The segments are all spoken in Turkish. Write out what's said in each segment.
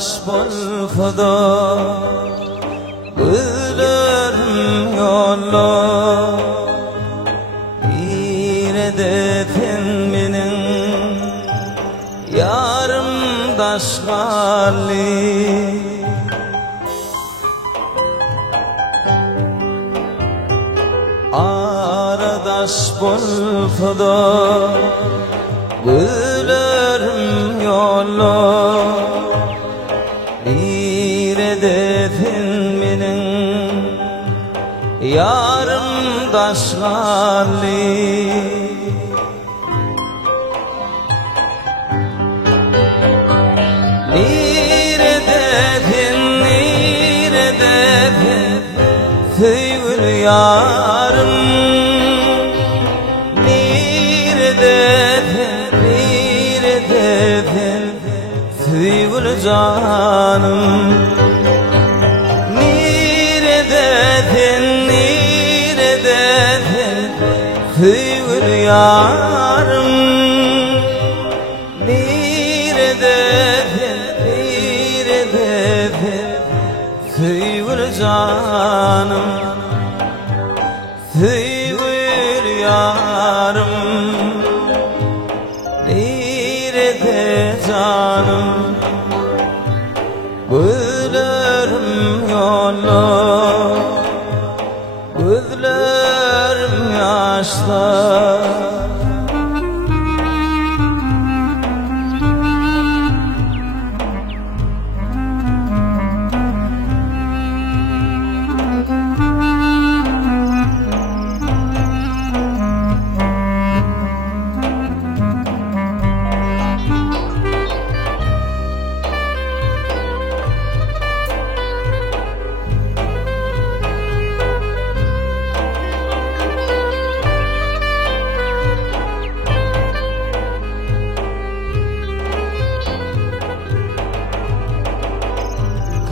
Aradaş bol Xudo Ölürüm yolla Bir edepin benim Yarım daşgalli Aradaş bol Xudo Ölürüm yolla Bir edepin benim Yarım daşgalli Tüygül yarım Nirededir Tüygül canım Nirededir Tüygül yarım Nirededir Tüygül canım Tüygül yarım Nerede canım Gözlerim yolla Gözlerim yaşla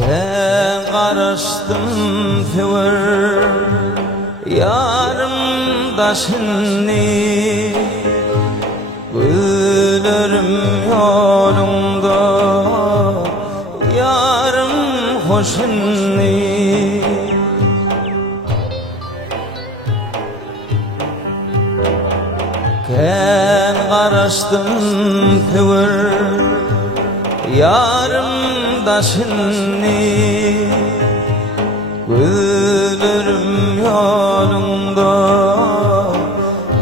Ben karıştım tüvür Yarım daşını Ölürüm yolunda Yarım hoşunu Ben karıştım tüvür Yarım daşını Ölürüm yolunda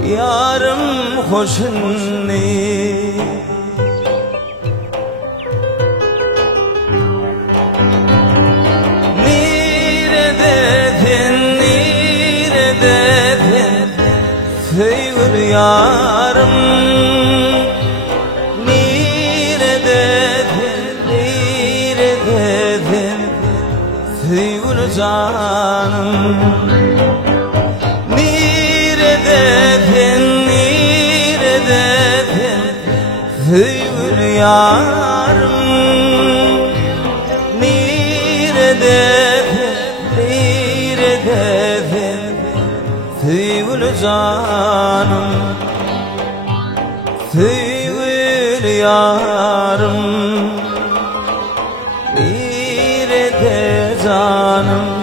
Yarım hoşunu Nirededir Tüygül yarım Tüygül canım Nirededir Tüygül yarım Nirededir Tüygül canım Tüygül yarım Nerede canım